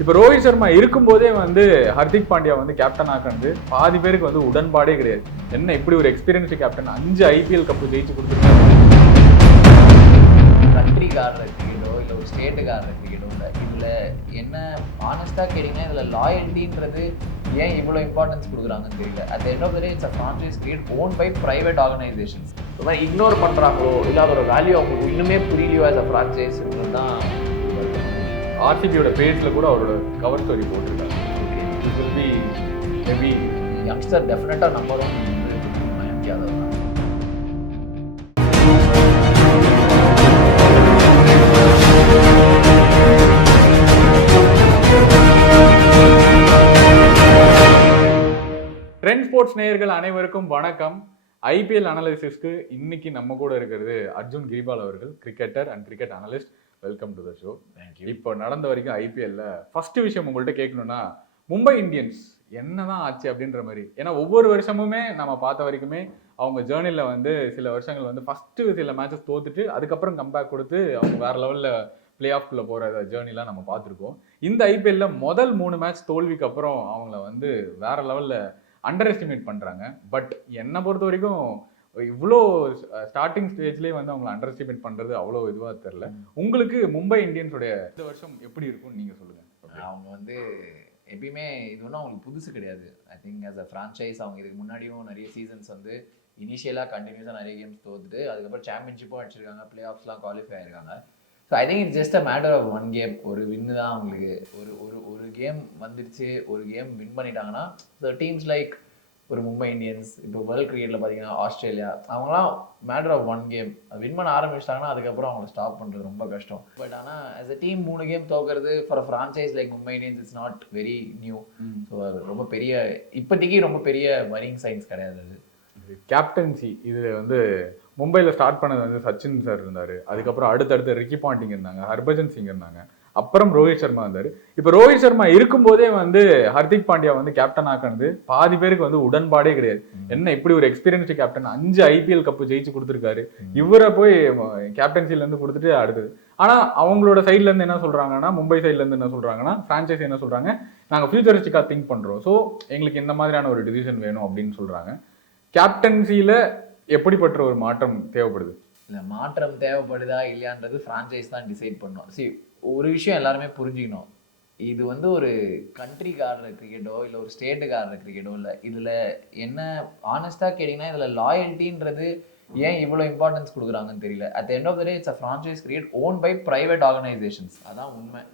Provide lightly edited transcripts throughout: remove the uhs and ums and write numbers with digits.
இப்போ ரோஹித் சர்மா இருக்கும்போதே வந்து ஹர்திக் பாண்டியா வந்து கேப்டன் ஆக்குறது பாதி பேருக்கு வந்து உடன்பாடே கிடையாது. என்ன இப்படி ஒரு எக்ஸ்பீரியன்ஸ்டு கேப்டன் 5 IPL கப்பு ஜெயிச்சு கொடுத்துருக்காங்க. கண்ட்ரிக்காரர் கிரிக்கெட்டோ இல்லை ஒரு ஸ்டேட்டுக்காரர் கிரிக்கெட்டோ இல்லை இதில் என்ன ஆனஸ்டாக கேட்டிங்கன்னா இதில் லாயல்ட்டின்றது ஏன் இவ்வளோ இம்பார்ட்டன்ஸ் கொடுக்குறாங்கன்னு தெரியல. At the end of the day it's a franchise create own by private organisations. இந்த மாதிரி இக்னோர் பண்ணுறாங்களோ இல்லை அதோட வேல்யூ அவங்களுக்கு இன்னுமே புரியலையோ ஆஸ் அ ஃப்ரான்ச்சைஸ்ன்றது தான். ஆர்சிபியோட பேஜில் கூட அவரோட கவர் ஸ்டோரி போட்டிருக்காங்க. It will be maybe youngster டெஃபினட்டாக நம்பரும் யாதவ் தான். ட்ரெண்ட் ஸ்போர்ட்ஸ் நேயர்கள் அனைவருக்கும் வணக்கம். IPL அனாலிசிஸ்க்கு இன்னைக்கு நம்ம கூட இருக்கிறது அர்ஜுன் கிரிபால் அவர்கள், cricketer and cricket analyst. Welcome to the show. Thank you. இப்போ நடந்த வரைக்கும் IPLல ஃபர்ஸ்ட் விஷயம் உங்கள்கிட்ட கேட்கணும்னா, மும்பை இந்தியன்ஸ் என்னதான் ஆச்சு அப்படின்ற மாதிரி. ஏன்னா ஒவ்வொரு வருஷமுமே நம்ம பார்த்த வரைக்குமே அவங்க ஜேர்னியில் வந்து சில வருஷங்கள் வந்து ஃபர்ஸ்ட்டு சில மேட்சஸ் தோத்துட்டு அதுக்கப்புறம் கம்பேக் கொடுத்து அவங்க வேற லெவலில் பிளே ஆஃப்குள்ளே போகிற ஜேர்னிலாம் நம்ம பார்த்துருக்கோம். இந்த IPLல முதல் 3 மேட்ச் தோல்விக்கு அப்புறம் அவங்கள வந்து வேற லெவலில் அண்டர் எஸ்டிமேட் பண்ணுறாங்க. பட் என்னை பொறுத்த வரைக்கும் இவ்வளோ ஸ்டார்டிங் ஸ்டேஜ்லேயே வந்து அவங்களை அண்டர் எஸ்டிமேட் பண்ணுறது அவ்வளோ இதுவாக தெரில. உங்களுக்கு மும்பை இந்தியன்ஸுடைய இந்த வருஷம் எப்படி இருக்கும்னு நீங்கள் சொல்லுங்கள். அவங்க வந்து எப்பயுமே இது ஒன்றும் அவங்களுக்கு புதுசு கிடையாது. I think as a franchise அவங்க இதுக்கு முன்னாடியும் நிறைய சீசன்ஸ் வந்து இனிஷியலாக கண்டினியூஸாக நிறைய கேம்ஸ் தோத்துட்டு அதுக்கப்புறம் சாம்பியன்ஷிப்பும் அடிச்சிருக்காங்க, பிளே ஆஃப்ஸ்லாம் குவாலிஃபை ஆயிருக்காங்க. So I think it's just a matter of one game. ஒரு வின்னு தான் அவங்களுக்கு. ஒரு கேம் வந்துருச்சு, ஒரு கேம் வின் பண்ணிட்டாங்கன்னா ஸோ டீம்ஸ் லைக் ஒரு மும்பை இந்தியன்ஸ், இப்போ வேர்ல்ட் கிரிக்கெட்டில் பார்த்தீங்கன்னா ஆஸ்திரேலியா, அவங்களாம் matter of one game win பண்ண ஆரம்பிச்சிட்டாங்கன்னா அதுக்கப்புறம் அவங்களை ஸ்டாப் பண்ணுறது ரொம்ப கஷ்டம். பட் ஆனால் ஆஸ் அ டீம் 3 கேம் தோக்கிறது for a franchise like Mumbai Indians it's not very new. So அது ரொம்ப பெரிய இப்போதைக்கு ரொம்ப பெரிய வரிங் சைன்ஸ் கிடையாது. அது கேப்டன்சி இதில் வந்து மும்பையில் ஸ்டார்ட் பண்ணது வந்து சச்சின் சார் இருந்தார். அதுக்கப்புறம் அடுத்தடுத்து ரிக்கி பாண்டிங் இருந்தாங்க, ஹர்பஜன் சிங் இருந்தாங்க, அப்புறம் ரோஹித் சர்மா இருந்தார். இப்போ ரோஹித் சர்மா இருக்கும்போதே வந்து ஹர்திக் பாண்டியா வந்து கேப்டன் ஆக்குறது பாதி பேருக்கு வந்து உடன்பாடே கிடையாது. என்ன இப்படி ஒரு எக்ஸ்பீரியன்ஸ்டு கேப்டன் 5 IPL கப்பு ஜெயிச்சு கொடுத்துருக்காரு, இவரை போய் கேப்டன்சிலேருந்து கொடுத்துட்டு அடுத்தது. ஆனால் அவங்களோட சைட்லேருந்து என்ன சொல்கிறாங்கன்னா, மும்பை சைட்லேருந்து என்ன சொல்கிறாங்கன்னா, ஃப்ரான்ச்சைஸ் என்ன சொல்கிறாங்க, நாங்கள் ஃபியூச்சரிஸ்டிக்காக திங்க் பண்ணுறோம், ஸோ எங்களுக்கு இந்த மாதிரியான ஒரு டிசிஷன் வேணும் அப்படின்னு சொல்கிறாங்க. கேப்டன்சியில் எப்படிப்பட்ட ஒரு மாற்றம் தேவைப்படுது? இல்லை, மாற்றம் தேவைப்படுதா இல்லையான்றது ஃப்ரான்ச்சைஸ் தான் டிசைட் பண்ணணும். ஒரு விஷயம் எல்லாருமே புரிஞ்சுக்கணும். இது வந்து ஒரு கண்ட்ரிக்கு ஆடுற கிரிக்கெட்டோ இல்லை ஒரு ஸ்டேட்டுக்கு ஆடுற கிரிக்கெட்டோ இல்லை. இதில் என்ன ஆனஸ்டாக கேட்டிங்கன்னா இதில் லாயல்ட்டின்றது ஏன் இவ்வளோ இம்பார்ட்டன்ஸ் கொடுக்குறாங்கன்னு தெரியல. At the end of the day it's a franchise create own by private organisations. அதான் உண்மை.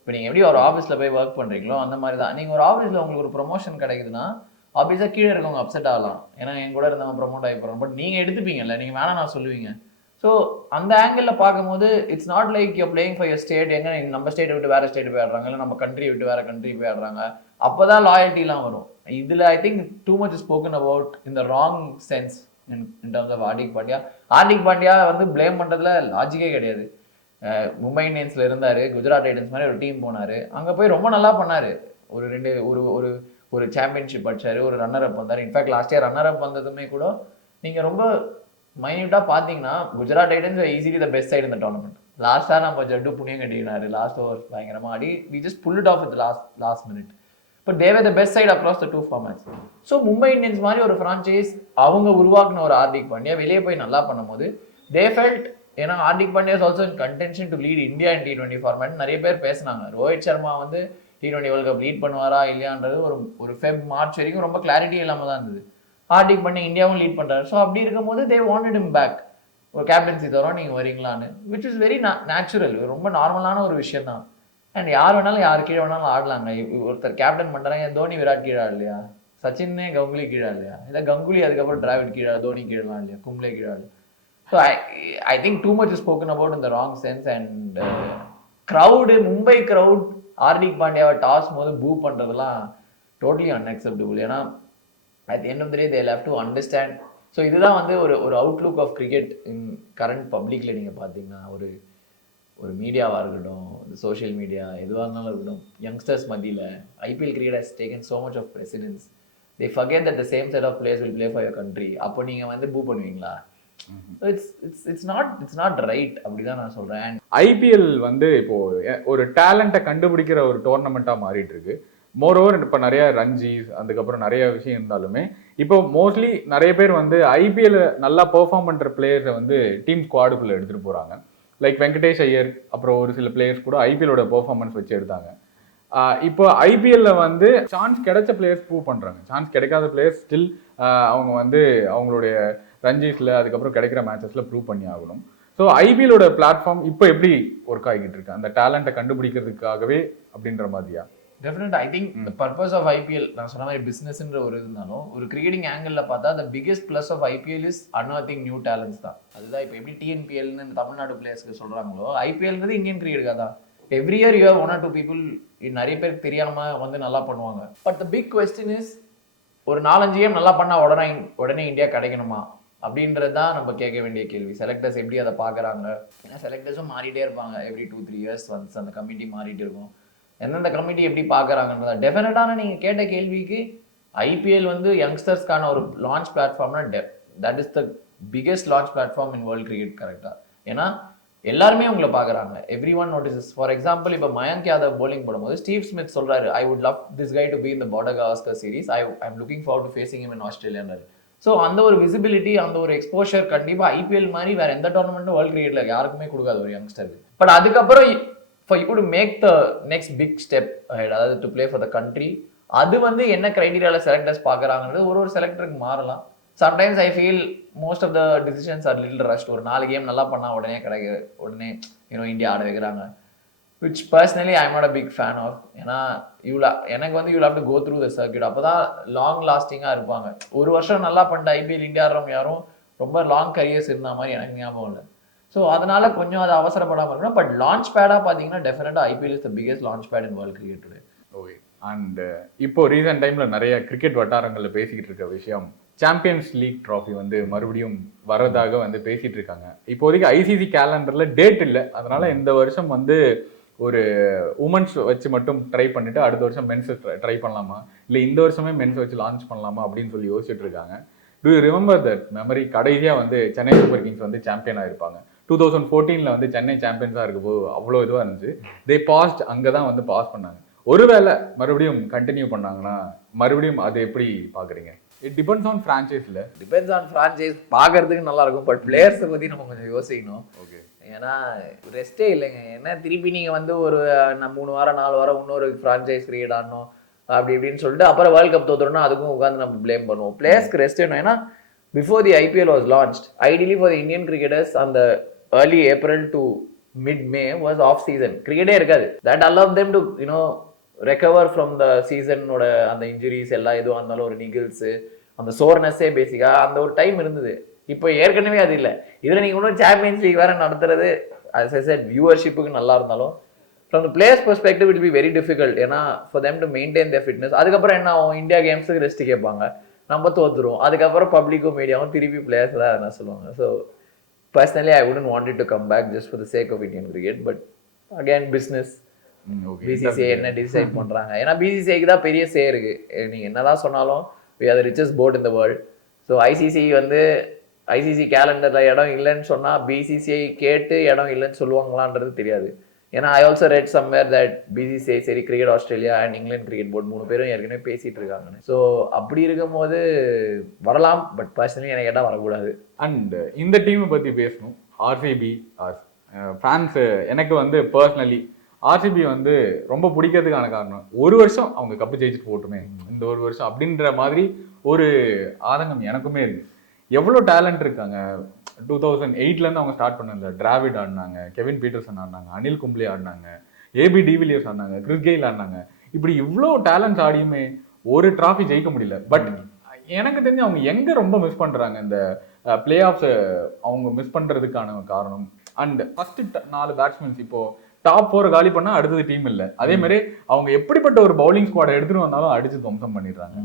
இப்போ நீங்கள் எப்படி ஒரு ஆஃபீஸில் போய் ஒர்க் பண்ணுறீங்களோ அந்த மாதிரி தான். நீங்கள் ஒரு ஆஃபீஸில் உங்களுக்கு ஒரு ப்ரொமோஷன் கிடைக்குதுன்னா ஆஃபீஸாக கீழே இருக்கவங்க அப்செட் ஆகலாம், ஏன்னா என் கூட இருந்தவங்க ப்ரொமோட் ஆகி போகிறோம். பட் நீங்கள் எடுத்துப்பீங்கல்ல, நீங்கள் வேணாம் நான் சொல்லுவீங்க. ஸோ அந்த ஆங்கிளில் பார்க்கும்போது it's not like you playing for your state. எங்கே நம்ம ஸ்டேட்டை விட்டு வேறு ஸ்டேட் போய் ஆடுறாங்க, இல்லை நம்ம கண்ட்ரியை விட்டு வேறு கண்ட்ரி போய் ஆடுறாங்க, அப்போ தான் லாயல்ட்டிலாம் வரும். இதில் I think too much spoken about இந்த wrong sense in terms of Hardik Pandya. Hardik Pandya வந்து பிளேம் பண்ணுறதுல லாஜிக்கே கிடையாது. மும்பை இந்தியன்ஸில் இருந்தார், குஜராத் டைட்டன்ஸ் மாதிரி ஒரு டீம் போனார், அங்கே போய் ரொம்ப நல்லா பண்ணார். ஒரு சாம்பியன்ஷிப் அடிச்சார், ஒரு ரன்னர் அப் வந்தார். In fact last year runner up வந்ததுமே கூட நீங்கள் ரொம்ப மைன்யூட்டாக பார்த்தீங்கன்னா Gujarat Titans easily the best side இந்த டோர்னமெண்ட். லாஸ்ட்டாக நம்ம ஜட்டு புண்ணியம் கட்டினார், லாஸ்ட் ஓவர் பயங்கரமாக ஆடி we just pull it off with last minute. But they were the best side across the 2 formats. So Mumbai Indians மாதிரி ஒரு ஃப்ரான்ச்சைஸ் அவங்க உருவாக்குன ஒரு ஹார்திக் பாண்டியா வெளியே போய் நல்லா பண்ணும்போது தே ஃபெல்ட், ஏன்னா Hardik Pandya is also in contention to lead India in T20 format. நிறைய பேர் பேசினாங்க ரோஹித் சர்மா வந்து T20 வேர்ல்ட் கப் லீட் பண்ணுவாரா இல்லையான்றது ஒரு மார்ச் வரைக்கும் ரொம்ப கிளாரிட்டி இல்லாமல் தான் இருந்தது. ஹார்திக் பாண்டியா இந்தியாவும் லீட் பண்ணுறாரு. ஸோ அப்படி இருக்கும்போது தே வாண்டட் ஹிம் பேக். ஒரு கேப்டன்சி தரோம், நீங்கள் வரீங்களான்னு, விச் இஸ் வெரி நேச்சுரல், ரொம்ப நார்மலான ஒரு விஷயம் தான். அண்ட் யார் வேணாலும் யார் கீழே வேணாலும் ஆடலாங்க. ஒருத்தர் கேப்டன் பண்ணுறாங்க, தோனி விராட் கீழே இல்லையா, சச்சின்னே கங்குலி கீழே இல்லையா, இல்லை கங்குலி அதுக்கப்புறம் டிராவிட் கீழே, தோனி கீழலாம் இல்லையா, கும்ப்ளே கீழே இல்லையா. So I think too much spoken about in the wrong sense. And crowd, Mumbai crowd Hardik பாண்டியாவை டாஸ் போது பூ பண்ணுறதுலாம் டோட்டலி அன்அக்செப்டபுள். ஏன்னா at the end of the day they'll have to understand. So இதுதான் வந்து ஒரு outlook of cricket in current பப்ளிக்கில் நீங்கள் பார்த்தீங்கன்னா ஒரு மீடியாவாக இருக்கட்டும், சோஷியல் மீடியா எதுவாக இருந்தாலும் இருக்கட்டும், யங்ஸ்டர்ஸ் மத்தியில் IPL cricket has taken so much of precedence. They forget that the same set of players will play for your country. அப்போ நீங்கள் வந்து பூ பண்ணுவீங்களா? இட்ஸ் நாட் ரைட் அப்படிதான் நான் சொல்றேன். ஐபிஎல் வந்து இப்போ ஒரு டேலண்ட்டை கண்டுபிடிக்கிற ஒரு டோர்னமெண்ட்டா மாறிட்டு இருக்கு. மோரோவர் இப்போ நிறைய ரஞ்சிஸ் அதுக்கப்புறம் நிறைய விஷயம் இருந்தாலுமே இப்போ மோஸ்ட்லி நிறைய பேர் வந்து ஐபிஎல் நல்லா பெர்ஃபார்ம் பண்ற பிளேயர்ஸை வந்து டீம் ஸ்குவாடுக்குள்ள எடுத்துட்டு போறாங்க. லைக் வெங்கடேஷ் ஐயர் அப்புறம் ஒரு சில பிளேயர்ஸ் கூட ஐபிஎலோட பெர்ஃபார்மன்ஸ் வச்சு எடுத்தாங்க. இப்போ ஐபிஎல்ல வந்து சான்ஸ் கிடைச்ச பிளேயர்ஸ் ப்ரூவ் பண்றாங்க, சான்ஸ் கிடைக்காத பிளேயர்ஸ் ஸ்டில் அவங்க வந்து அவங்களுடைய ரஞ்சிஸ்ல அதுக்கப்புறம் கிடைக்கிற மேட்சஸ்ல ப்ரூவ் பண்ணி ஆகணும். ஸோ ஐபிஎலோட பிளாட்ஃபார்ம் இப்போ எப்படி ஒர்க் ஆகிட்டு இருக்கு அந்த டேலண்ட்டை கண்டுபிடிக்கிறதுக்காகவே அப்படின்ற மாதிரியா? Definite I think the purpose of IPL நான் சொன்ன மாதிரி பிஸ்னஸ்ன்ற ஒரு இருந்தாலும் ஒரு கிரிக்கெட்டிங் ஆங்கிளில் பார்த்தா the biggest plus of IPL is unearthing new talents தான். அதுதான் இப்போ எப்படி டிஎன்பிஎல்னு தமிழ்நாடு பிளேயர்ஸ்க்கு சொல்கிறாங்களோ ஐபிஎல்ன்றது இந்தியன் கிரிக்கெட்டுக்காக தான். Every year you have 1 or 2 people நிறைய பேருக்கு தெரியாமல் வந்து நல்லா பண்ணுவாங்க. But the big question is ஒரு 4-5 கேம் நல்லா பண்ணால் உடனே இந்தியா கிடைக்கணுமா அப்படின்றது தான் நம்ம கேட்க வேண்டிய கேள்வி. செலக்டர்ஸ் எப்படி அதை பார்க்குறாங்க? ஏன்னா செலக்டர்ஸும் மாறிட்டே இருப்பாங்க, எவ்ரி 2-3 years ஒன்ஸ் அந்த கமிட்டி மாறிட்டு இருக்கும். எந்தெந்த கமிட்டி எப்படி பார்க்குறாங்கன்றதா டெஃபினட்டான நீங்கள் கேட்ட கேள்விக்கு ஐபிஎல் வந்து யங்ஸ்டர்ஸ்க்கான ஒரு launch பிளாட்ஃபார்ம்னா that is the biggest launch platform in world cricket. கரெக்டாக, ஏன்னா எல்லாருமே உங்களை பார்க்குறாங்க, every one notices. For example இப்போ மயங்க் யாதவ் bowling போடும்போது ஸ்டீவ் ஸ்மித் சொல்கிறாரு, I would love this guy to be in the பாடகாஸ்கர் series, I'm looking forward to facing him in ஆஸ்திரேலியான்னு. So அந்த ஒரு விசிபிலிட்டி அந்த ஒரு எக்ஸ்போஷர் கண்டிப்பாக ஐபிஎல் மாதிரி வேற எந்த டோர்னமெண்ட்டும் வேர்ல்ட் கிரிக்கெட்ல யாருக்குமே கொடுக்காது ஒரு யங்ஸ்டருக்கு. பட் அதுக்கப்புறம் for you to make the next big step ahead, அதாவது to play for the country, அது வந்து என்ன கிரைட்டீரியாவில் செலக்டர்ஸ் பார்க்குறாங்கன்றது ஒரு செலக்டருக்கு மாறலாம். Sometimes I feel most of the decisions are little rushed. ஒரு 4 கேம் நல்லா பண்ணால் உடனே இந்தியா ஆட வைக்கிறாங்க, which personally I'm not a big fan of. ஏன்னா எனக்கு வந்து you'll have to go through the circuit. அப்போ தான் லாங் லாஸ்டிங்காக இருப்பாங்க. ஒரு வருஷம் நல்லா பண்ணிட்டு ஐபிஎல் இந்தியா ஆடுறவங்க யாரும் ரொம்ப லாங் கரியர்ஸ் இருந்த மாதிரி எனக்கு ஞாபகம் இல்லை. ஸோ அதனால கொஞ்சம் அதை அவசரப்படாமல் இருக்கணும். பட் லான்ச் பேடாக பார்த்தீங்கன்னா டெஃபினட்டாக IPL is the biggest launch bad in world cricket today. Okay. And இப்போ ரீசெண்ட் டைமில் நிறைய கிரிக்கெட் வட்டாரங்களில் பேசிக்கிட்டு இருக்க விஷயம் சாம்பியன்ஸ் லீக் ட்ராஃபி வந்து மறுபடியும் வரதாக வந்து பேசிகிட்டு இருக்காங்க. இப்போதைக்கு ஐசிசி கேலண்டரில் டேட் இல்லை, அதனால இந்த வருஷம் வந்து ஒரு உமன்ஸ் வச்சு மட்டும் ட்ரை பண்ணிட்டு அடுத்த வருஷம் மென்ஸ் ட்ரை பண்ணலாமா, இல்லை இந்த வருஷமே மென்ஸ் வச்சு லான்ச் பண்ணலாமா அப்படின்னு சொல்லி யோசிச்சுட்டு இருக்காங்க. To you remember that memory? கடைசியாக வந்து சென்னை சூப்பர் கிங்ஸ் வந்து சாம்பியனாக இருப்பாங்க. 2014 வந்து சென்னை சாம்பியன்ஸாக இருக்கும்போது அவ்வளோ இதுவாக இருந்துச்சு. தே பாஸ்ட், அங்கே தான் வந்து பாஸ் பண்ணாங்க. ஒருவேளை மறுபடியும் கண்டினியூ பண்ணாங்கன்னா மறுபடியும் அது எப்படி பார்க்குறீங்க? இட் டிபெண்ட்ஸ் ஆன் ஃப்ரான்ச்சைஸில். Depends on franchise. பார்க்கறதுக்கு நல்லா இருக்கும், பட் பிளேயர்ஸை பற்றி நம்ம கொஞ்சம் யோசிக்கணும். ஓகே. ஏன்னா ரெஸ்ட்டே இல்லைங்க. ஏன்னா திருப்பி நீங்கள் வந்து ஒரு 3 வாரம் 4 வாரம் இன்னொரு ஃப்ரான்ச்சைஸ் கிரியேட் ஆடணும் அப்படி இப்படின்னு சொல்லிட்டு அப்புறம் வேர்ல்ட் கப் தோத்துறோம்னா அதுக்கும் உட்காந்து நம்ம பிளேம் பண்ணுவோம். பிளேயர்ஸ்க்கு ரெஸ்ட் வேணும். ஏன்னா before the IPL was launched, ideally for the Indian cricketers அந்த early April to mid-May was off season. கிரிக்கெட்டே இருக்காது. That allowed them to recover from the season ஓட அந்த இன்ஜுரிஸ் எல்லாம் எதுவும் இருந்தாலும் ஒரு நிகில்ஸு அந்த சோர்னஸே பேசிக்காக அந்த ஒரு டைம் இருந்தது. இப்போ ஏற்கனவே அது இல்லை. இதில் நீங்கள் இன்னும் சாம்பியன்ஸ் லீக் வேறு நடத்துறது as I said வியூவர்ஷிப்புக்கு நல்லா இருந்தாலும் from the players' perspective it be very difficult. ஏன்னா for them to maintain their fitness. அதுக்கப்புறம் என்ன ஆகும், இந்தியா கேம்ஸுக்கு ரெஸ்ட் கேட்பாங்க, நம்ம தோற்றுருவோம். அதுக்கப்புறம் பப்ளிக்கும் மீடியாவும் திருப்பி பிளேயர்ஸ் தான் என்ன சொல்லுவாங்க. So personally I wouldn't want it to come back just for the sake of Indian cricket, but again business. BCCI என்ன டிசைட் பண்றாங்க? ஏன்னா BCCIக்கு தான் பெரிய சே இருக்கு. நீங்க என்னதான் சொன்னாலும் we are the richest board in the world. So ICC கேலண்டர்ல இடம் இல்லைன்னு சொன்னா BCCI கேட்டு இடம் இல்லைன்னு சொல்லுவாங்களான்றது தெரியாது. ஏன்னா I also read somewhere that BCCI சரி cricket Australia and England cricket board 3 பேரும் ஏற்கனவே பேசிட்டு இருக்காங்க. ஸோ அப்படி இருக்கும் போது வரலாம், பட் பர்சனலி எனக்கு கேட்டால் வரக்கூடாது. அண்ட் இந்த டீமை பற்றி பேசணும். ஆர்சிபி ஃபேன்ஸ் எனக்கு வந்து பர்சனலி ஆர்சிபி வந்து ரொம்ப பிடிக்கிறதுக்கான காரணம் ஒரு வருஷம் அவங்க கப்பு ஜெயிச்சுட்டு போட்டுமே இந்த ஒரு வருஷம் அப்படின்ற மாதிரி ஒரு ஆதங்கம் எனக்குமே இருக்கு. எவ்வளோ டேலண்ட் இருக்காங்க. 2008 அவங்க ஸ்டார்ட் பண்ணல. டிராவிட் ஆடினாங்க, கெவின் பீட்டர்சன் ஆடினாங்க, அனில் கும்ப்ளே ஆடினாங்க, ஏபி டிவிலியர்ஸ் ஆடினாங்க, கிறிஸ் கெயில் ஆடினாங்க. இப்படி இவ்வளோ டேலண்ட்ஸ் ஆடியுமே ஒரு டிராஃபி ஜெயிக்க முடியல. பட் எனக்கு தெரிஞ்சு அவங்க எங்கே ரொம்ப மிஸ் பண்ணுறாங்க இந்த பிளே ஆஃப்ஸ் அவங்க மிஸ் பண்ணுறதுக்கான காரணம். அண்ட் ஃபர்ஸ்ட் 4 பேட்ஸ்மேன்ஸ் இப்போ டாப் 4 காலி பண்ணால் அடுத்தது டீம் இல்லை. அதே மாதிரி அவங்க எப்படிப்பட்ட ஒரு பவுலிங் ஸ்குவாடை எடுத்துகிட்டு வந்தாலும் அடித்து துவம்சம் பண்ணிடுறாங்க.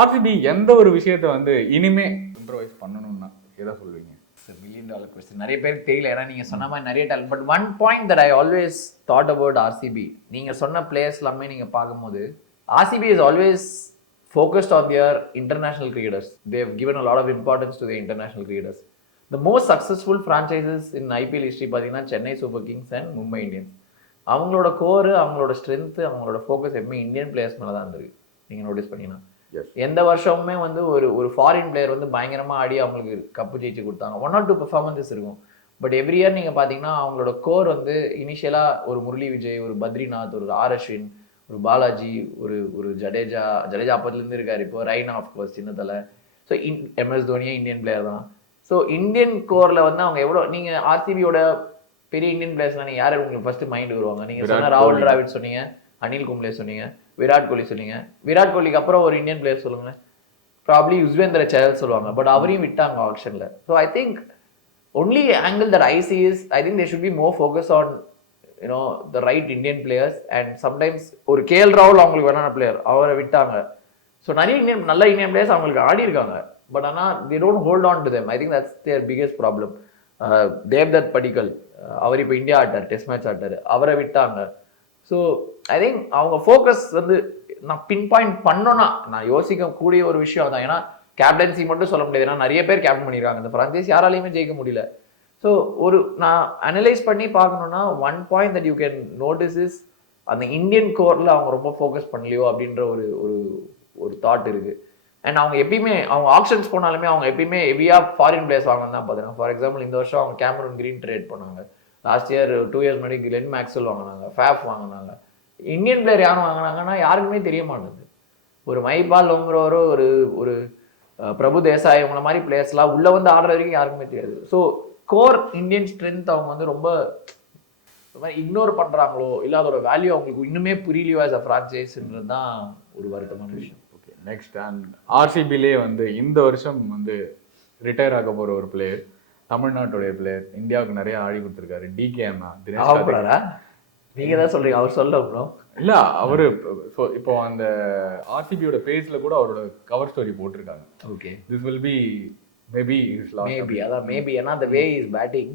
ஆர்சிபி எந்த ஒரு விஷயத்த வந்து இனிமே இம்ப்ரூவைஸ் பண்ணணும்னா எதை சொல்லுவீங்க? $1 million question. நிறைய பேருக்கு தெரியல, ஏன்னா நீங்கள் சொன்ன மாதிரி நிறைய talent. But one point that I always thought about RCB, நீங்கள் சொன்ன பிளேயர்ஸ் எல்லாமே நீங்கள் பார்க்கும்போது RCB is always focused on their international cricketers. They have given a lot of importance to the international cricketers. The most successful franchises in IPL history பார்த்தீங்கன்னா Chennai super kings and Mumbai Indians. அவங்களோட core, அவங்களோட strength, அவங்களோட focus எப்பவுமே Indian players மேலே தான் இருந்திருக்கு. நீங்கள் notice பண்ணீங்கன்னா எந்த வருஷமுமே வந்து ஒரு ஃபாரின் பிளேயர் வந்து பயங்கரமாக ஆடி அவங்களுக்கு கப்பு ஜெயிச்சு கொடுத்தாங்க. 1 or 2 பெர்ஃபார்மன்ஸஸ் இருக்கும். பட் எவ்ரி இயர் நீங்கள் பார்த்தீங்கன்னா அவங்களோட கோர் வந்து இனிஷியலாக ஒரு முரளி விஜய், ஒரு பத்ரிநாத், ஒரு ஆர் அஸ்வின், ஒரு பாலாஜி, ஒரு ஜடேஜா அப்பத்துலேருந்து இருக்காரு. இப்போ ரைனா ஆஃப்கோர்ஸ் சின்னத்தலை. ஸோ எம்எஸ் தோனியே இந்தியன் பிளேயர் தான். ஸோ இந்தியன் கோரில் வந்து அவங்க எவ்வளோ, நீங்கள் ஆர்சிபியோட பெரிய இந்தியன் பிளேயர்ஸ்லாம் நீங்கள் யார் உங்களுக்கு ஃபர்ஸ்ட் மைண்ட் வருவாங்க? நீங்கள் சொன்ன ராகுல் டிராவிட் சொன்னீங்க, அனில் கும்ப்ளே சொன்னீங்க, விராட் கோலி சொன்னீங்க. விராட் கோலிக்கு அப்புறம் ஒரு இந்தியன் பிளேயர் சொல்லுங்க. ப்ராப்ளி யுஸ்வேந்திர சஹல் சொல்லுவாங்க. பட் அவரையும் விட்டாங்க ஆப்ஷனில். So I think only angle that I see is I think there should be more focus on the right Indian players. And sometimes ஒரு கேஎல் ராகுல் அவங்களுக்கு வேணான பிளேயர், அவரை விட்டாங்க. ஸோ நிறைய நல்ல இந்தியன் பிளேயர்ஸ் அவங்களுக்கு ஆடி இருக்காங்க. பட் ஆனால் they don't hold on to them. I think that's their biggest problem. Devdutt படிக்கல், அவர் இப்போ இந்தியா ஆட்டார், டெஸ்ட் மேட்ச் ஆட்டார், அவரை விட்டாங்க. ஸோ ஐ திங்க் அவங்க ஃபோக்கஸ் வந்து நான் பின் பாயிண்ட் பண்ணோன்னா நான் யோசிக்கக்கூடிய ஒரு விஷயம் தான். ஏன்னா கேப்டன்சி மட்டும் சொல்ல முடியாது. ஏன்னா நிறைய பேர் கேப்டன் பண்ணியிருக்காங்க இந்த ஃப்ரான்ச்சைஸ், யாராலையுமே ஜெயிக்க முடியல. ஸோ நான் அனலைஸ் பண்ணி பார்க்கணுன்னா one point that you can notice is அந்த இந்தியன் கோரில் அவங்க ரொம்ப ஃபோக்கஸ் பண்ணலையோ அப்படின்ற ஒரு தாட் இருக்குது. அண்ட் அவங்க எப்பயுமே அவங்க ஆப்ஷன்ஸ் போனாலுமே அவங்க எப்பயுமே ஹெவியாக ஃபாரின் பிளேயர்ஸ் வாங்கணும் தான் பார்த்தீங்கன்னா. ஃபார் எக்ஸாம்பிள் இந்த வருஷம் அவங்க கேமரூன் கிரீன் ட்ரேட் பண்ணாங்க. லாஸ்ட் இயர் 2 years முன்னாடி கிளென் மேக்ஸ்வெல் வாங்கினாங்க, ஃபேஃப் வாங்கினாங்க. இந்தியன் பிளேயர் யாரும் வாங்கினாங்கன்னா யாருக்குமே தெரிய மாட்டேங்குது. ஒரு மைபால் லோம்ரோரோ, ஒரு பிரபு தேசாய், இவங்கள மாதிரி பிளேயர்ஸ்லாம் உள்ளே வந்து ஆடுற வரைக்கும் யாருக்குமே தெரியாது. ஸோ கோர் இந்தியன் ஸ்ட்ரென்த் அவங்க வந்து ரொம்ப இக்னோர் பண்ணுறாங்களோ இல்லை அதோட வேல்யூ அவங்களுக்கு இன்னுமே புரியலையோ ஆஸ் அ ஃப்ரான்ச்சைஸ்ன்றது தான் ஒரு வருத்தமான விஷயம். ஓகே, நெக்ஸ்ட் அண்ட் ஆர்சிபிலே வந்து இந்த வருஷம் வந்து ரிட்டையர் ஆக போகிற ஒரு பிளேயர், தமிழ்நாட்டுடைய பிளேயர், இந்தியாவுக்கு நிறைய ஆடி கொடுத்துருக்காரு, டிகே அண்ணா. நீங்க தான் சொல்றீங்க, அவர் சொல்ல அப்புறம் இல்ல அவரு இப்போ அந்த ஆர்சிபியோட பேஜ்ல கூட அவரோட கவர் ஸ்டோரி போட்டிருக்காங்க. Okay, this will be maybe his last. Maybe ஏன்னா the way he is batting,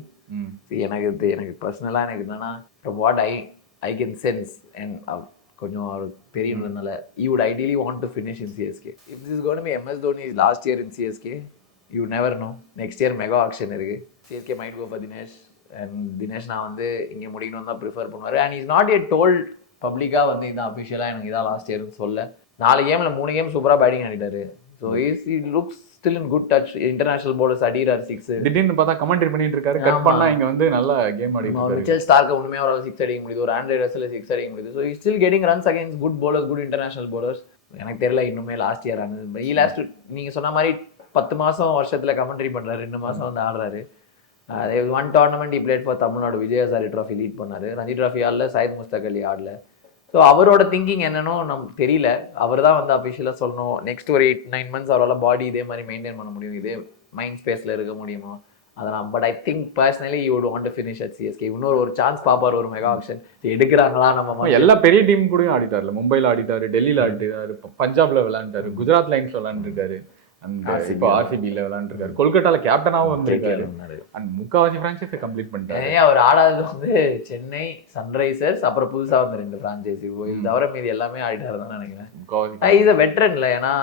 எனக்கு பர்சனலா எனக்கு என்னன்னா from what I can sense and கொஞ்சம் அவர் தெரியும்னால he would ideally want to finish in CSK. If this is going to be MS Dhoni's last year in CSK, you never know. Next year mega action இருக்கு. CSK might go for Dinesh. And Dinesh நான் வந்து இங்கே முடிக்கணும்னு தான் prefer பண்ணுவார். And is not yet told பப்ளிக்காக வந்து இதான் அஃபிஷியலாக எனக்கு இதான் லாஸ்ட் இயர்னு சொல்ல. 4 கேமில் 3 கேம் சூப்பராக பேட்டிங் ஆடிட்டாரு. So he looks still in good touch. International bowlers அடிக்கிறார் 6. திடீர்னு பார்த்தா கமெண்ட்ரி பண்ணிட்டு இருக்காரு. கட் பண்ணா இங்கே வந்து நல்லா கேம் ஆடிட்டு மிச்சல் ஸ்டார்க்கு ஒன்றுமே அவரால் 6 அடிக்க முடியுது, ஒரு ஆண்ட்ரே ரசல் 6 அடிக்க முடியுது. So still getting runs against good bowlers, good international bowlers. எனக்கு தெரியல இன்னுமே லாஸ்ட் இயர் ஆனது. லாஸ்ட் நீங்கள் சொன்ன மாதிரி 10 மாதம் வருஷத்தில் கமெண்ட்ரி பண்ணுறாரு, 2 மாதம் வந்து ஆடுறாரு. One tournament plate for Tamil Nadu, விஜயசாரி trophy lead பண்ணாரு. ரஞ்சி ட்ராஃபி ஆடல, சையத் முஸ்தக் அலி ஆடல. ஸோ அவரோட திங்கிங் என்னன்னோ நமக்கு தெரியல. அவர் தான் வந்து அஃபிஷியலாக சொல்லணும். நெக்ஸ்ட் ஒரு 8-9 months அவரால் பாடி இதே மாதிரி மெயின்டைன் பண்ண முடியும், இதே மைண்ட் ஸ்பேஸில் இருக்க முடியுமா அதெல்லாம். But I think personally you would want to finish at CSK. இன்னொரு ஒரு சான்ஸ் பார்ப்பார், ஒரு மெகா ஆக்ஷன் எடுக்கிறாங்களா நம்ம. எல்லா பெரிய டீம் கூட ஆடிட்டார்ல, மும்பையில் ஆடிட்டாரு, டெல்லியில் ஆடிட்டாரு, பஞ்சாப்ல விளையாண்டாரு, குஜராத் லைன்ஸ் விளையாண்டுருக்காரு, அண்ட் இப்போ ஆர்சிபியில் விளையாண்டுருக்காரு, கொல்கட்டால கேப்டனாகவும் வந்திருக்காரு. அண்ட் முக்காவாசி ஃப்ரான்ச்சைஸை கம்ப்ளீட் பண்ணிட்டாரு. அவர் ஆடாதது வந்து சென்னை, சன்ரைசர்ஸ், அப்புறம் புதுசாக வந்து 2 ஃப்ரான்ச்சைஸி. இது தவிர மீதி எல்லாமே ஆடிட்டாரு தான் நினைக்கிறேன். முக்காவாசி இது வெட்டரன் இல்லை. ஏன்னா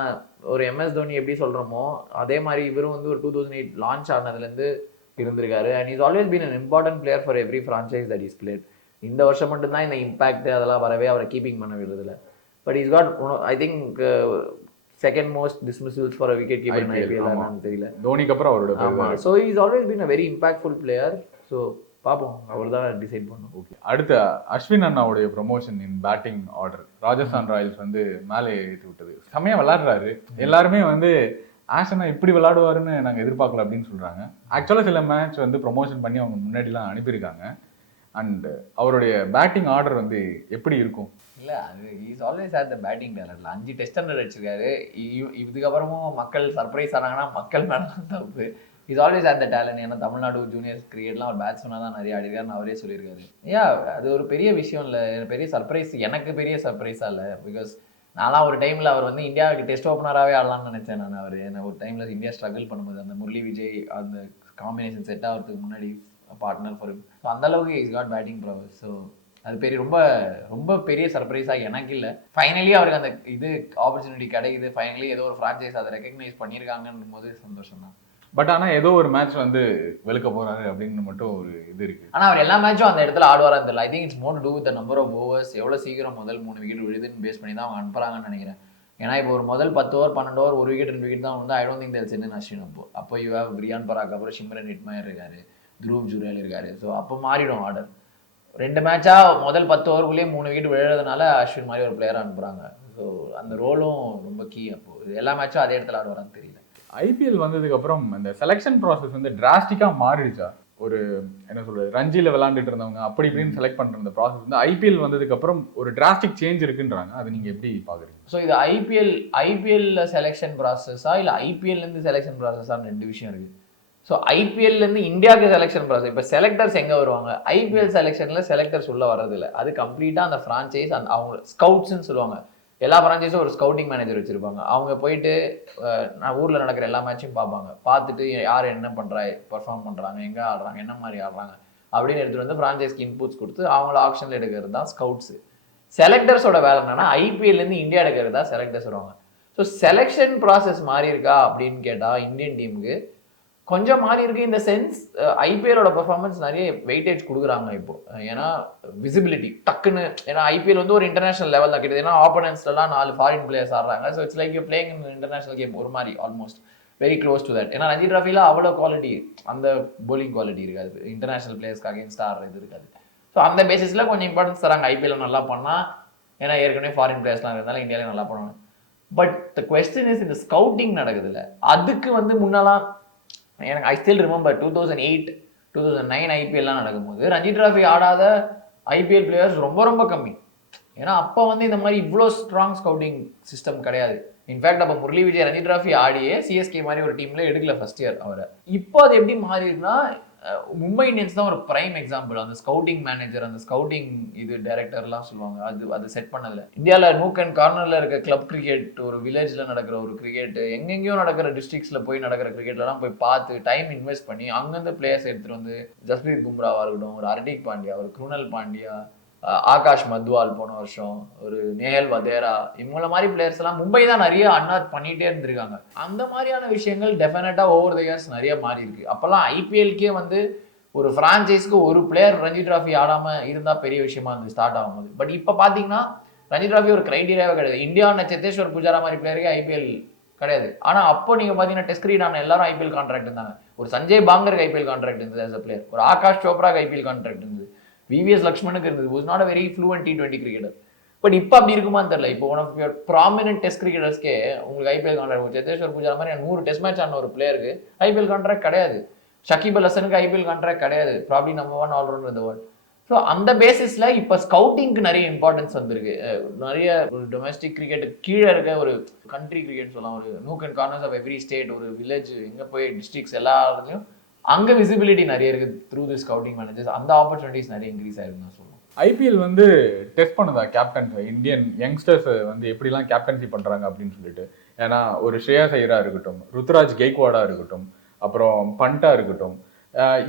ஒரு எம்எஸ் தோனி எப்படி சொல்கிறோமோ அதே மாதிரி இவரும் வந்து ஒரு 2008 லான்ச் ஆனதுலேருந்து இருந்திருக்காரு. And is always been an important player for every franchise that is played. இந்த வருஷம் மட்டும்தான் இந்த இம்பாக்ட் அதெல்லாம் வரவே அவரை கீப்பிங் பண்ண விடுறதில்ல. But is got I think second most dismissals for wicket keeper in IPL என்னன்னு தெரியல. தோனிக்கு அப்புறம் அவரோட. ஆமாம், so is always been a very impactful player. So பார்ப்போம், அவர் தான் டிசைட் பண்ணும். ஓகே, அடுத்த அஸ்வின் அண்ணாவுடைய promotion in batting order Rajasthan royals வந்து மேலே ஏற்றி விட்டது. செம்மையாக விளாடுறாரு. எல்லாருமே வந்து ஆஷனா இப்படி விளாடுவாருன்னு நாங்கள் எதிர்பார்க்கல அப்படின்னு சொல்கிறாங்க. ஆக்சுவலாக சில மேட்ச் வந்து ப்ரொமோஷன் பண்ணி அவங்க முன்னாடிலாம் அனுப்பியிருக்காங்க. அண்ட் அவருடைய பேட்டிங் ஆர்டர் வந்து எப்படி இருக்கும்? இல்லை, அது is always had the batting டேலண்ட்ல 5 test run அடிச்சிருக்காரு. இதுக்கப்புறமும் மக்கள் சர்ப்ரைஸ் ஆனாங்கன்னா மக்கள் மேலே தான் தப்பு. Is always had the talent. ஏன்னா தமிழ்நாடு ஜூனியர்ஸ் கிரிக்கெட்லாம் ஒரு பேட்ஸ்மேனாக தான் நிறைய ஆடிருக்காருன்னு அவரே சொல்லியிருக்காரு. அது ஒரு பெரிய விஷயம் இல்லை, பெரிய சர்ப்ரைஸ். எனக்கு பெரிய சர்ப்ரைஸாக இல்லை. பிகாஸ் நான்லாம் ஒரு டைமில் அவர் வந்து இந்தியாவுக்கு டெஸ்ட் ஓப்பனராகவே ஆடலாம்னு நினச்சேன். நான் என்ன ஒரு டைமில் இந்தியா ஸ்ட்ரகிள் பண்ணும்போது அந்த முரளி விஜய் அந்த காம்பினேஷன் செட் ஆகிறதுக்கு முன்னாடி பார்ட்னர் ஃபார் ஹிம். ஸோ அந்தளவுக்கு இஸ் காட் பேட்டிங் ப்ரவர்ஸ். ஸோ அது பெரிய ரொம்ப ரொம்ப பெரிய சர்ப்ரைஸாக எனக்கு இல்லை. ஃபைனலி அவருக்கு அந்த இது ஆப்பர்ச்சுனிட்டி கிடைக்குது. ஃபைனலி ஏதோ ஒரு ஃப்ரான்ச்சைஸ் அதை ரெக்கக்னைஸ் பண்ணியிருக்காங்கன்னும் போது சந்தோஷம் தான். பட் ஆனால் ஏதோ ஒரு மேட்ச் வந்து வெளுக்க போறாரு அப்படின்னு மட்டும் ஒரு இது இருக்கு. ஆனால் அவர் எல்லா மேட்சும் அந்த இடத்துல ஆடுவாரான்னு தெரியல. I think it's more to do with number of overs, எவ்வளோ சீக்கிரம் முதல் 3 விக்கெட் விழுதுன்னு பேஸ் பண்ணி தான் அவங்க அனுப்புறாங்கன்னு நினைக்கிறேன். ஏன்னா இப்போ ஒரு முதல் 10 ஓவர் 12 ஓவர் 1 விக்கெட் 2 விக்கெட் தான் வந்து I don't think they'll Chennai Ashwin. அப்போ யூ ஹேவ் பிரியான் பராக், அப்புறம் சிம்ரன் ஹெட்மயர் இருக்காரு, த்ரூவ் ஜுரேல் இருக்காரு. ஸோ அப்போ மாறிடும் ஆர்டர். 2 மேட்சா முதல் 10 ஓவருக்குள்ளேயே 3 விக்கெட் விழுறதுனால அஸ்வின் மாதிரி ஒரு பிளேயரை அனுப்புறாங்க. ஸோ அந்த ரோலும் ரொம்ப கீ. அப்போ எல்லா மேட்சும் அதே இடத்துல ஆடுவாரான்னு தெரியல. ஐபிஎல் வந்ததுக்கு அப்புறம் இந்த செலெக்ஷன் ப்ராசஸ் வந்து டிராஸ்டிக்கா மாறிடுச்சா? ஒரு என்ன சொல்றது, ரஞ்சியில விளையாண்டுட்டு இருந்தவங்க அப்படி இப்படின்னு செலக்ட் பண்ற அந்த ப்ராசஸ் வந்து ஐபிஎல் வந்ததுக்கு அப்புறம் ஒரு டிராஸ்டிக் சேஞ்ச் இருக்குன்றாங்க. அது நீங்க எப்படி பாக்குறீங்க? ஸோ இது ஐபிஎல்ல செலெக்ஷன் ப்ராசஸா இல்லை ஐபிஎல்லேருந்து செலெக்ஷன் ப்ராசஸான்னு 2 விஷயம் இருக்கு. ஸோ ஐபிஎல்லேருந்து இந்தியாவுக்கு செலெக்ஷன் ப்ராசஸ். இப்போ செலக்டர்ஸ் எங்கே வருவாங்க? ஐபிஎல் செலெக்ஷனில் செலக்டர்ஸ் உள்ள வர்றதில்லை. அது கம்ப்ளீட்டாக அந்த ஃப்ரான்ச்சைஸ், அந்த அவங்க ஸ்கவுட்ஸ்ன்னு சொல்லுவாங்க. எல்லா பிரான்ச்சைஸும் ஒரு ஸ்கவுட்டிங் மேனேஜர் வச்சுருப்பாங்க. அவங்க போயிட்டு நான் ஊரில் நடக்கிற எல்லா மேட்சையும் பார்ப்பாங்க. பார்த்துட்டு யார் என்ன பர்ஃபார்ம் பண்ணுறாங்க, எங்கே ஆடுறாங்க, என்ன மாதிரி ஆடுறாங்க அப்படின்னு எடுத்துகிட்டு வந்து ஃப்ரான்ச்சைஸ்க்கு இன்புட்ஸ் கொடுத்து அவங்கள ஆப்ஷனில் எடுக்கிறது தான் ஸ்கவுட்ஸு. செலக்டர்ஸோட வேலை என்னன்னா ஐபிஎல்லேருந்து இந்தியா எடுக்கிறது தான் செலக்டர்ஸ் வருவாங்க. ஸோ செலெக்ஷன் ப்ராசஸ் மாறி இருக்கா அப்படின்னு கேட்டால் இந்தியன் டீமுக்கு கொஞ்சம் மாறி இருக்கு. இந்த சென்ஸ் ஐபிஎலோட பெர்ஃபார்மன்ஸ் நிறைய வெயிட்டேஜ் கொடுக்குறாங்க இப்போ. ஏன்னா விசிபிலிட்டி டக்குன்னு, ஏன்னா ஐபிஎல் வந்து ஒரு இன்டர்நேஷனல் லெவல் தான் கிடையாது. ஏன்னா ஆப்போனன்ஸ்லாம் 4 ஃபாரின் பிளேயர்ஸ் ஆடுறாங்க. So it's like you playing in international game ஒரு மாதிரி almost very close to that. ஏன்னா ரஞ்சி டிராஃபியில் அவ்வளோ குவாலிட்டி, அந்த போலிங் குவாலிட்டி இருக்காது, இன்டர்நேஷனல் பிளேயர்ஸ்க்கு அகேன்ஸ்ட் ஆடுற இது இருக்காது. ஸோ அந்த பேசிஸில் கொஞ்சம் இம்பார்ட்டன்ஸ் தராங்க. ஐபிஎல் நல்லா பண்ணால், ஏன்னா ஏற்கனவே ஃபாரின் பிளேயர்ஸ்லாம் இருக்கிறதால இந்தியாவிலே நல்லா பண்ணுவாங்க. பட் த கொஸ்டின் இஸ் இந்த ஸ்கவுட்டிங் நடக்குதுல்ல, அதுக்கு வந்து முன்னெல்லாம் எனக்கு ஐ ஸ்டில் ரிமெம்பர் 2008 2009 ஐபிஎல்லாம் நடக்கும்போது ரஞ்சி டிராஃபி ஆடாத ஐபிஎல் பிளேயர்ஸ் ரொம்ப ரொம்ப கம்மி. ஏன்னா அப்போ வந்து இந்த மாதிரி இவ்வளோ ஸ்ட்ராங் ஸ்கவுட்டிங் சிஸ்டம் கிடையாது. இன்ஃபேக்ட் அப்போ முரளி விஜய் ரஞ்சி டிராஃபி ஆடியே சிஎஸ்கே மாதிரி ஒரு டீம்ல எடுக்கல ஃபர்ஸ்ட் இயர் அவரை. இப்போ அது எப்படி மாறி இருக்குன்னா, மும்பை இந்தியன்ஸ் தான் ஒரு பிரைம் எக்ஸாம்பிள். அந்த ஸ்கவுட்டிங் மேனேஜர், அந்த ஸ்கவுட்டிங் இது டைரக்டர்லாம் சொல்லுவாங்க, அது செட் பண்ணதில்ல. இந்தியாவில் நூக் அண்ட் கார்னரில் இருக்க கிளப் கிரிக்கெட், ஒரு வில்லேஜில் நடக்கிற ஒரு கிரிக்கெட், எங்கெங்கேயோ நடக்கிற டிஸ்ட்ரிக்ஸில் போய் நடக்கிற கிரிக்கெட்லாம் போய் பார்த்து டைம் இன்வெஸ்ட் பண்ணி அங்கேருந்து பிளேயர்ஸ் எடுத்துகிட்டு வந்து, ஜஸ்பிரீத் பும்ராவாக இருக்கட்டும், ஒரு ஹர்திக் பாண்டியா, ஒரு குருணல் பாண்டியா, ஆகாஷ் மத்வால் போன வருஷம், ஒரு நேஹல் வதேரா, இவங்கள மாதிரி பிளேயர்ஸ் எல்லாம் மும்பை தான் நிறைய அன்ஆத் பண்ணிட்டே இருந்திருக்காங்க. அந்த மாதிரியான விஷயங்கள் டெஃபினட்டா ஓவர் த இயர்ஸ் நிறைய மாறி இருக்கு. அப்பெல்லாம் ஐபிஎல்கே வந்து ஒரு பிரான்ச்சைஸ்க்கு ஒரு பிளேயர் ரஞ்சி டிராஃபி ஆடாம இருந்தா பெரிய விஷயமா இருந்து ஸ்டார்ட் ஆகும்போது. பட் இப்ப பாத்தீங்கன்னா ரஞ்சி டிராஃபி ஒரு கிரைடீரியாவே கிடையாது. இந்தியாவில் சேத்தேஸ்வர் புஜாரா மாதிரி பிளேயருக்கே ஐபிஎல் கிடையாது. ஆனா அப்போ நீங்க பாத்தீங்கன்னா டெஸ்ட் கிரிக்கெட் ஆன எல்லாரும் ஐபிஎல் கான்ட்ராக்ட் இருந்தாங்க. ஒரு சஞ்சய் பாங்கருக்கு ஐபிஎல் கான்ட்ராக்ட் இருந்தது as a பிளேயர், ஒரு ஆகாஷ் சோப்ராக்கு ஐபிஎல் கான்ட்ராக்ட் இருந்தது, விவிஎஸ் லக்ஷ்மணுக்கு இருந்தது. Was not a very fluent T20 cricketer. But இப்போ அப்படி இருக்குமான்னு தெரியல. இப்போ one of your prominent test கிரிக்கெட்டர்ஸ்க்கே உங்களுக்கு ஐபிஎல் கான்ட்ராக்ட், சேத்தேஸ்வர் புஜாரா மாதிரி 100 டெஸ்ட் மேட்ச் ஆன ஒரு பிளேயருக்கு ஐபிஎல் கான்ட்ராக்ட் கிடையாது. ஷகிப் அல் ஹசனுக்கு ஐபிஎல் கான்ட்ராக்ட் கிடையாது. ப்ராப்ளி நம்பர் 1 ஆல்ரவுண்டர் இந்த வேர்ல்ட். ஸோ அந்த பேசிஸ்ல இப்போ ஸ்கவுட்டிங்க்கு நிறைய இம்பார்ட்டன்ஸ் வந்திருக்கு. நிறைய ஒரு டொமஸ்டிக் கிரிக்கெட்டுக்கு கீழே இருக்க ஒரு கண்ட்ரி கிரிக்கெட் சொல்லலாம், ஒரு nook and corners of every state, ஒரு வில்லேஜ், எங்கே போய் டிஸ்ட்ரிக்ஸ் எல்லா இடத்துலையும் அங்கே விசிபிலிட்டி நிறைய இருக்குது த்ரூ தி ஸ்கவுட்டிங் மேனேஜர்ஸ். அந்த ஆப்பர்ச்சுனிட்டிஸ் நிறைய இன்க்ரீஸ் ஆயிருக்குன்னு நான் சொல்லுவேன். ஐபிஎல் வந்து டெஸ்ட் பண்ணுதா கேப்டன்ஸ், இந்தியன் யங்ஸ்டர்ஸ் வந்து எப்படிலாம் கேப்டன்சி பண்றாங்க அப்படின்னு சொல்லிட்டு. ஏன்னா ஒரு ஸ்ரேயாஸ் ஐயரா இருக்கட்டும், ருத்ராஜ் கெய்க்வாடா இருக்கட்டும், அப்புறம் பண்டா இருக்கட்டும்,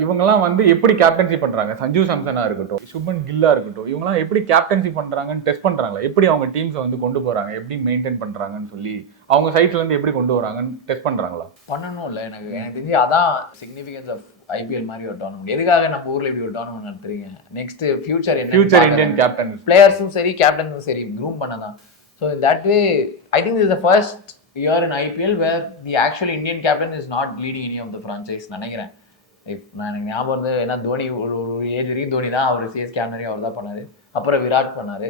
இவங்கெல்லாம் வந்து எப்படி கேப்டன்சி பண்றாங்க, சஞ்சு சாம்சனா இருக்கட்டும், சுப்மன் கில்லா இருக்கட்டும், இவங்கெல்லாம் எப்படி கேப்டன்சி பண்றாங்கன்னு டெஸ்ட் பண்றாங்களா, எப்படி அவங்க டீம்ஸை வந்து கொண்டு போறாங்க, எப்படி மெயின்டைன் பண்றாங்கன்னு சொல்லி அவங்க சைட்ல இருந்து எப்படி கொண்டு வராங்கன்னு டெஸ்ட் பண்றாங்களா? பண்ணணும் இல்லை, எனக்கு தெரிஞ்சு அதான் சிக்னிஃபிகன்ஸ் ஆஃப் ஐபிஎல் மாதிரி ஒரு டோர்னமெண்ட். எதுக்காக நம்ம ஊர்ல இப்படி ஒரு டோர்னமெண்ட் நடத்துறீங்க, நெக்ஸ்ட் ஃபியூச்சர் இந்தியன் கேப்டன் பிளேயர்ஸும் சரி கேப்டன்ஸும் சரி க்ரூம் பண்ணதான். So in that way I think is the first year in IPL where the actual Indian captain is not leading any of the franchise நினைக்கிறேன். நான் எனக்கு ஞாபகம் வந்து, ஏன்னா தோனி ஒரு ஏஜ் வரைக்கும் தோனி தான் அவர் சிஎஸ் கேப்டனே அவர் தான் பண்ணாரு. அப்புறம் விராட் பண்ணாரு,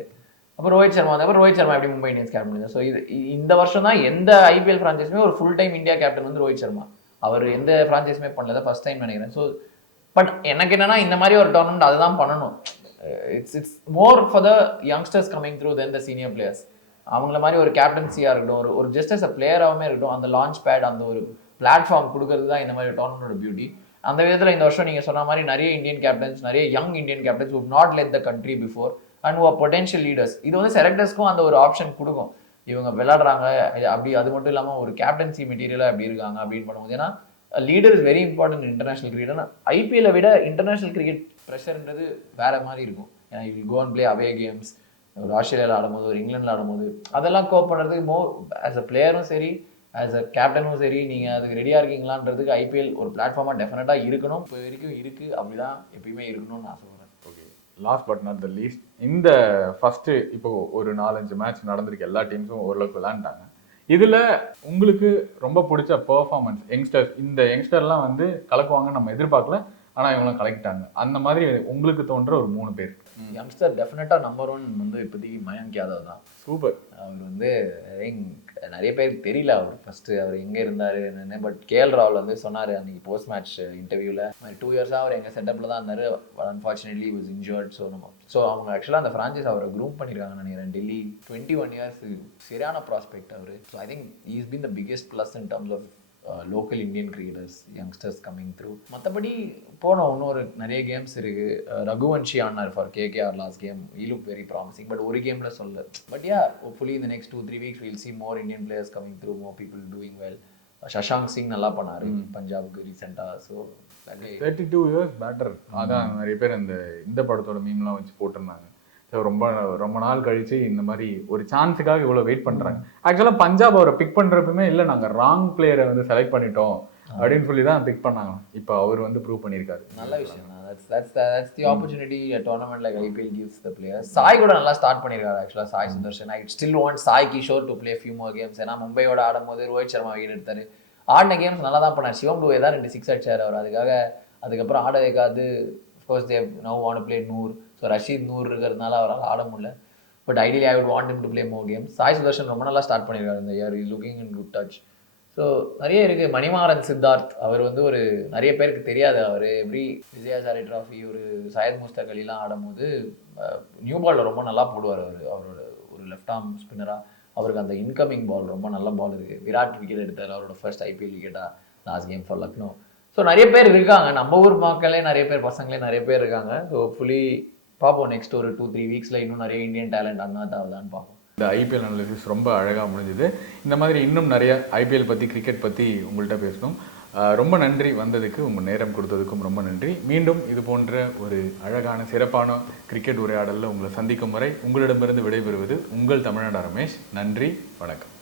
அப்புறம் ரோஹித் சர்மா வந்தார். ரோஹித் சர்மா எப்படி மும்பை இந்தியன்ஸ் கேப்டன் பண்ணார். ஸோ இந்த வருஷம் தான் எந்த ஐபிஎல் ஃப்ரான்ச்சைஸுமே ஒரு ஃபுல் டைம் இந்தியா கேப்டன் வந்து ரோஹித் சர்மா. அவர் எந்த ஃப்ரான்ச்சைஸுமே பண்ணல, ஃபர்ஸ்ட் டைம் நினைக்கிறேன். ஸோ பட் எனக்கு என்னன்னா இந்த மாதிரி ஒரு டோர்னமெண்ட் அதுதான் பண்ணணும். It's more for the youngsters coming through then the senior players. அவங்கள மாதிரி ஒரு கேப்டன்சியாக இருக்கட்டும், ஒரு ஜஸ்ட் அஸ் அ பிளேயராகவே இருக்கட்டும், அந்த லான்ச் பேட், அந்த ஒரு பிளாட்ஃபார்ம் கொடுக்கறது தான் இந்த மாதிரி டோர்னமெண்டோட பியூட்டி. அந்த விதத்தில் இந்த வருஷம் நீங்கள் சொன்ன மாதிரி நிறைய இந்தியன் கேப்டன்ஸ், நிறைய young Indian captains who have not led the country before and who are potential leaders. இது வந்து செலக்டர்ஸ்க்கும் அந்த ஒரு ஆப்ஷன் கொடுக்கும். இவங்க விளையாடுறாங்க அப்படி, அது மட்டும் இல்லாமல் ஒரு கேப்டன்சி மெட்டீரியலாக எப்படி இருக்காங்க அப்படின்னு பண்ணும்போது. ஏன்னா leader is very important international cricket. ஆனால் ஐபிஎல்லை விட இன்டர்நேஷனல் கிரிக்கெட் ப்ரெஷர்ன்றது வேற மாதிரி இருக்கும். ஏன்னா you go and play away games, ஒரு ஆஸ்திரேலியாவில் ஆடும்போது, ஒரு இங்கிலாண்டில் ஆடும்போது அதெல்லாம் கோப் பண்ணுறதுக்கு மோர் ஆஸ் அ பிளேயரும் சரி, ஆஸ் அ கேப்டனும் சரி, நீங்கள் அதுக்கு ரெடியாக இருக்கீங்களான்றதுக்கு ஐபிஎல் ஒரு பிளாட்ஃபார்மாக டெஃபினட்டாக இருக்கணும். இப்போ வரைக்கும் இருக்குது, அப்படி தான் எப்பயுமே இருக்கணும்னு நான் சொல்கிறேன். Okay, last but not the least, இந்த ஃபர்ஸ்ட் இப்போ ஒரு 4-5 மேட்ச் நடந்திருக்கு, எல்லா டீம்ஸும் ஓரளவுக்கு விளையாண்டாங்க. இதுல உங்களுக்கு ரொம்ப பிடிச்ச பெர்ஃபார்மன்ஸ், யங்ஸ்டர்ஸ், இந்த யங்ஸ்டர்லாம் வந்து கலக்குவாங்கன்னு நம்ம எதிர்பார்க்கல, ஆனா இவங்களும் கலக்கிட்டாங்க, அந்த மாதிரி உங்களுக்கு தோன்ற ஒரு 3 பேர். யங்ஸ்டர் டெஃபினட்டாக நம்பர் 1 வந்து இப்போதைக்கு மயங்க் யாதவ் தான். சூப்பர். அவர் வந்து நிறைய பேருக்கு தெரியல அவர் ஃபஸ்ட்டு அவர் எங்கே இருந்தார் என்னென்னு. பட் கேஎல் ராகுல் வந்து சொன்னார் அன்றைக்கி போஸ்ட் மேட்ச் இன்டர்வியூவில், 2 இயர்ஸாக அவர் எங்கள் செட்டப்பில் தான் இருந்தார், அன்ஃபார்ச்சுனேட்லி வாஸ் இன்ஜர்ட். ஸோ அவங்க ஆக்சுவலாக அந்த ஃப்ரான்ச்சைஸ் அவரை க்ரூம் பண்ணியிருக்காங்கன்னு நினைக்கிறேன். டெல்லி 21 இயர்ஸ் சரியான ப்ராஸ்பெக்ட் அவர். So I think is been the biggest plus in terms of local Indian cricketers, youngsters coming through. மற்றபடி போனோம் இன்னொரு நிறைய கேம்ஸ் இருக்குது. ரகுவன்ஷி ஆனார் for KKR last game, he look very promising, but ஒரு கேமில் சொல்ல. பட் யா, ஹோப்ஃபுல்லி இந்த next 2-3 weeks will see more Indian players coming through, more people doing well. Shashank Singh நல்லா பண்ணார் பஞ்சாபுக்கு ரீசெண்டாக. So 32 years batter. அதான் நிறைய பேர் இந்த படத்தோட மீம்லாம் வச்சு போட்டிருந்தாங்க. ஸோ ரொம்ப ரொம்ப நாள் கழிச்சு இந்த மாதிரி ஒரு சான்ஸுக்காக இவ்வளோ வெயிட் பண்ணுறாங்க. ஆக்சுவலாக பஞ்சாப் அவரை பிக் பண்ணுறப்பமே இல்லை, நாங்கள் ராங் பிளேயரை வந்து செலக்ட் பண்ணிட்டோம் அப்படின்னு சொல்லி தான் பிக் பண்ணாங்க. இப்போ அவர் வந்து ப்ரூவ் பண்ணியிருக்காரு. நல்ல விஷயம் தான். That's the opportunity a tournament like IPL gives the players. Sai கூட நல்லா ஸ்டார்ட் பண்ணியிருக்காரு ஆக்சுவலாக. Sai Sudharsan, I still want Sai Kishore to play few more games. ஏன்னா மும்பையோட ஆடும்போது ரோஹித் சர்மா விக்கெட் எடுத்தார், ஆடின கேம்ஸ் நல்லா தான் பண்ணார். சிவம் டூ தான் 2 6 அடிச்சார் அவர். அதுக்கப்புறம் ஆட வைக்காது. Of course they now want to play Noor. So Rashid Noor இருக்கிறதுனால அவரால் ஆட முடியல. But ideally I would want him to play more games. Sai Sudharsan ரொம்ப நல்லா ஸ்டார்ட் பண்ணியிருக்காரு இந்த year. Is looking in good touch. So நிறைய இருக்குது. மணிமாறன் சித்தார்த், அவர் வந்து ஒரு நிறைய பேருக்கு தெரியாது, அவர் எவ்ரி விஜயாசாரி ட்ராஃபி, ஒரு சையத் முஸ்தக் அலிலாம் ஆடும்போது நியூ பாலில் ரொம்ப நல்லா போடுவார் அவர். அவரோட ஒரு லெஃப்ட் ஆர்ம் ஸ்பின்னராக அவருக்கு அந்த இன்கமிங் பால் ரொம்ப நல்ல பால் இருக்குது. விராட் விக்கெட் எடுத்தார் அவரோட ஃபர்ஸ்ட் ஐபிஎல் விக்கெட்டாக last game for Lucknow. So நிறைய பேர் இருக்காங்க, நம்ம ஊர் மக்களே நிறைய பேர், பசங்களே நிறைய பேர் இருக்காங்க. ஸோ ஹோப்ஃபுல்லி பார்ப்போம் நெக்ஸ்ட் ஒரு 2-3 வீக்ஸில் இன்னும் நிறைய இந்தியன் டேலண்ட் அண்ணாதாவதான்னு பார்ப்போம். இந்த ஐபிஎல் அனாலிசிஸ் ரொம்ப அழகாக முடிஞ்சுது. இந்த மாதிரி இன்னும் நிறைய ஐபிஎல் பற்றி, கிரிக்கெட் பற்றி உங்கள்கிட்ட பேசணும். ரொம்ப நன்றி வந்ததுக்கு, உங்கள் நேரம் கொடுத்ததுக்கும் ரொம்ப நன்றி. மீண்டும் இது போன்ற ஒரு அழகான சிறப்பான கிரிக்கெட் உரையாடலில் உங்களை சந்திக்கும் வரை உங்களிடமிருந்து விடைபெறுவது உங்கள் தமிழ்நாடு ரமேஷ். நன்றி, வணக்கம்.